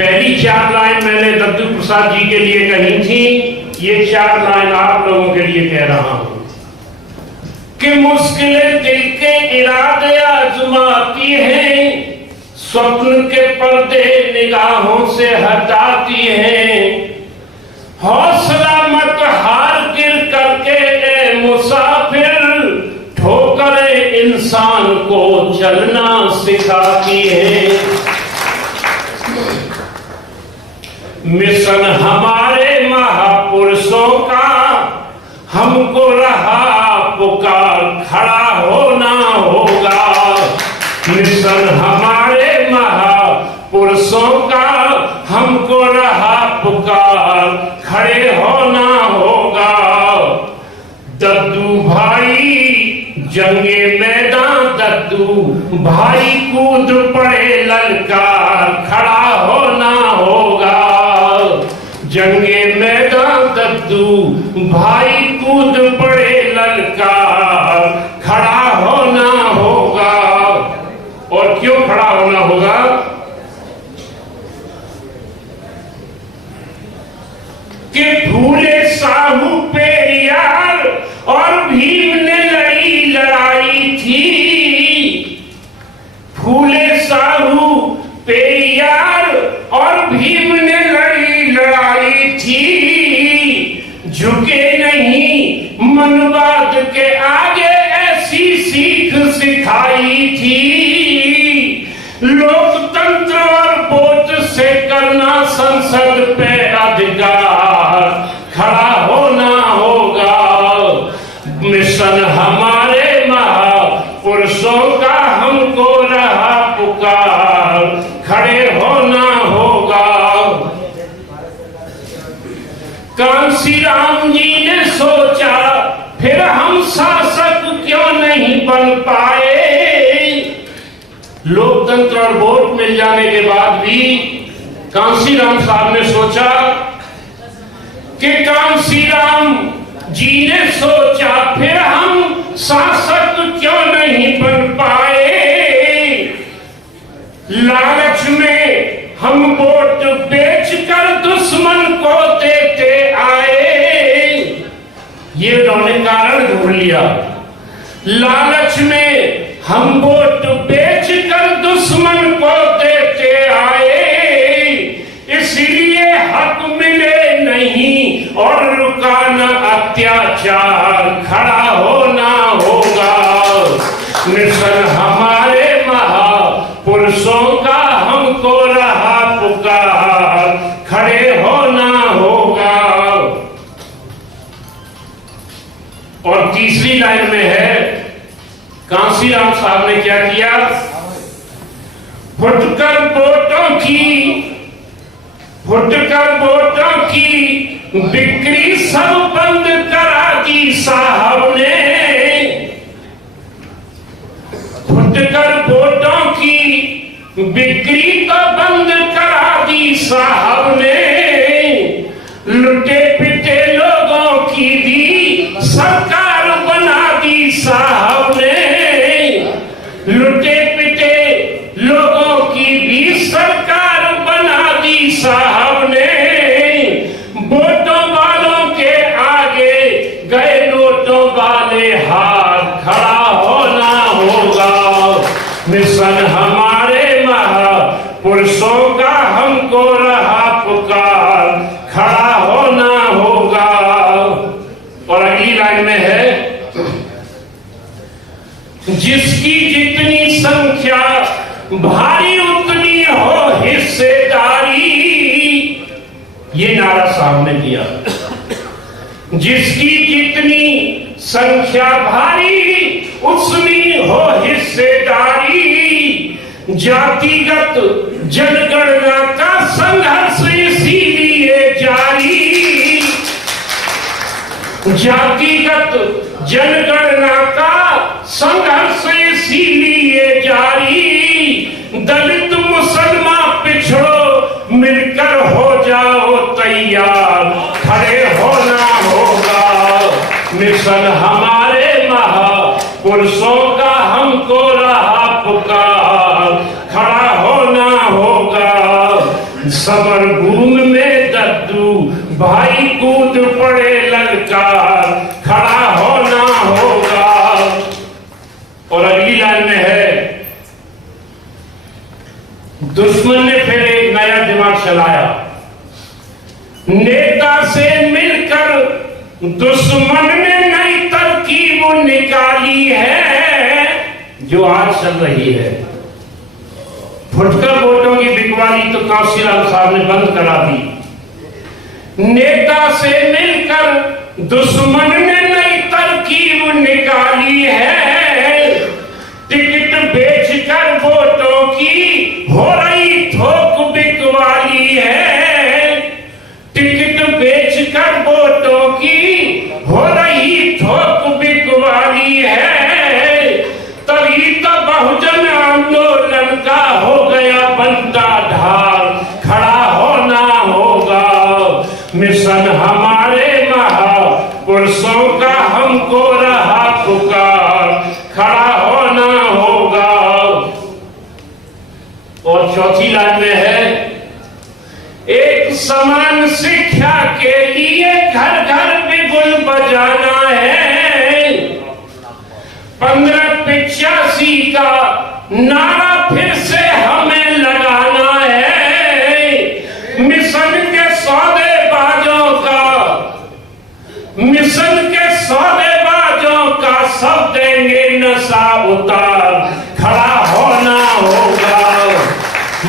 पहली 4 लाइन मैंने दद्दू प्रसाद जी के लिए कही थी, ये 4 लाइन आप लोगों के लिए कह रहा हूं कि मुश्किलें दिल के इरादे आजमाती हैं, स्वप्न के पर्दे निगाहों से हटाती हैं। हौसला मत हार गिर करके ए मुसाफिर, ठोकरें इंसान को चलना सिखाती है। मिशन हमारे महापुरुषों का, हमको रहा पुकार, खड़ा होना होगा। मिशन हमारे महापुरुषों का, हमको रहा पुकार, खड़े होना होगा। दद्दू भाई जंगे मैदान, दद्दू भाई कूद पड़े ललकार, खड़ा होना होगा। जंगे मैदान दद्दू भाई कूद पड़े ललकार, खड़ा होना होगा। और क्यों खड़ा होना होगा? कि फूले साहू पेरियार और भीम ने लड़ी लड़ाई थी। फूले साहू पेरियार और भीम ने लड़ी लड़ाई थी। झुके नहीं मनवाद के आगे, ऐसी सीख सिखाई थी। लोकतंत्र और वोट से करना संसद पे अधिकार, खड़ा होना होगा। मिशन हमारे महापुरुषों का, हमको रहा पुकार, खड़े होना होगा। कांसी राम जी ने सोचा, फिर हम शासक क्यों नहीं बन पाए। लोकतंत्र और वोट मिल जाने के बाद भी कांसी राम साहब ने सोचा कि कांसी राम जी ने सोचा, फिर हम शासक क्यों नहीं बन पाए। लालच में हम वोट बेचकर दुश्मन को देते आए। ये उन्होंने कारण ढूंढ लिया। लालच में हम वोट बेचकर दुश्मन को देते आए, इसलिए हक मिले नहीं और रुका न अत्याचार, खड़ा होना होगा। मिशन हमारे महापुरुषों का, हमको रहा पुकार, खड़े होना होगा। और तीसरी लाइन में है, कांसीराम साहब ने क्या किया? फुटकर वोटों की बिक्री सब बंद करा दी साहब ने। फुटकर वोटों की बिक्री तो बंद करा दी साहब ने। लुटे पिटे लोगों की भी सरकार बना दी साहब ने। लुटे पिटे लोगों की भी सरकार बना दी साहब ने। वोटों वालों के आगे गए नोटों वाले, हाथ खड़ा होना होगा। मिशन हमारे महापुरुषों का, हमको रहा पुकार, खड़ा होना होगा। और अगली लाइन में है, जिसकी जितनी संख्या भारी उतनी हो हिस्सेदारी। ये नारा साहब ने दिया। जिसकी जितनी संख्या भारी उतनी हो हिस्सेदारी। जातिगत जनगणना का संघर्ष इसीलिए जारी। जातिगत जनगणना का संघर्ष इसीलिए जारी। दलित मुसलमान पिछड़ो मिलकर हो जाओ तैयार, खड़े होना होगा। मिशन हमारे महापुरुषों का, हमको रहा पुकार, खड़ा होना होगा। समर भूमि में दद्दू भाई कूद पड़े ललकार, खड़ा होना होगा। और अगली लाइन में है, दुश्मन ने फिर एक नया दिमाग चलाया, नेता से मिलकर दुश्मन ने नई तरकीब निकाली है जो आज चल रही है। फुटकर वोटों की बिकवाली तो कांसीराम साहब ने बंद करा दी। नेता से मिलकर दुश्मन ने नई तरकीब निकाली है, टिकट बेचकर वोटों की हो रही थोक बिकवाली है। टिकट बेचकर वोटों की हो रही थोक बिकवाली है। तभी तो बहुजन आंदोलन का हो गया बनता ढाल, खड़ा होना होगा। मिशन हमारे महापुरुषों का हमको रहा पुकार, खड़ा होना होगा। और चौथी लाइन में है, एक समान शिक्षा के लिए घर घर बिगुल बजाना है। 1585 का नारा फिर से हमें लगाना है। मिशन के सौदेबाजों का, मिशन के सौदेबाजों का सब देंगे नशा उतार, खड़ा होना होगा।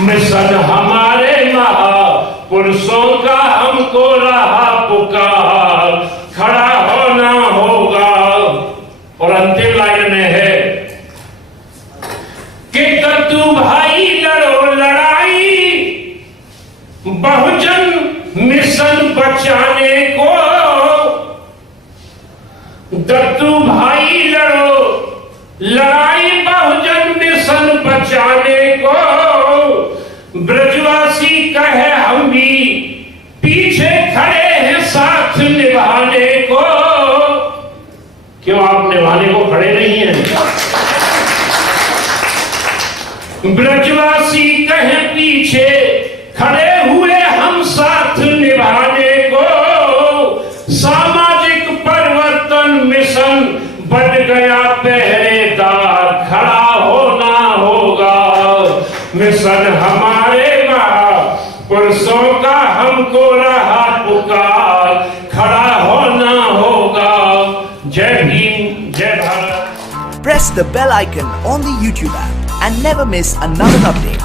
मिशन हमारे महापुरुषों का हमको रहा पुकार, खड़ा होना होगा। और अंतिम लाइन में है कि दद्दू भाई लड़ो लड़ाई, बहुजन मिशन बचाने को। दद्दू भाई लड़ो लड़ाई, बहुजन मिशन बचाने को। ब्रजवासी कहे हम भी पीछे खड़े हैं साथ निभाने को। क्यों आप निभाने को खड़े नहीं हैं? ब्रजवासी कहे पीछे खड़े हुए हम साथ निभाने को। सामाजिक परिवर्तन मिशन बन गया पहरेदार, खड़ा होना होगा। मिशन हमारे महापुरुषों का हमको रहा पुकार, खड़ा होना होगा। जय भीम, जय Bharat. Press the bell icon on the YouTube app and never miss another update.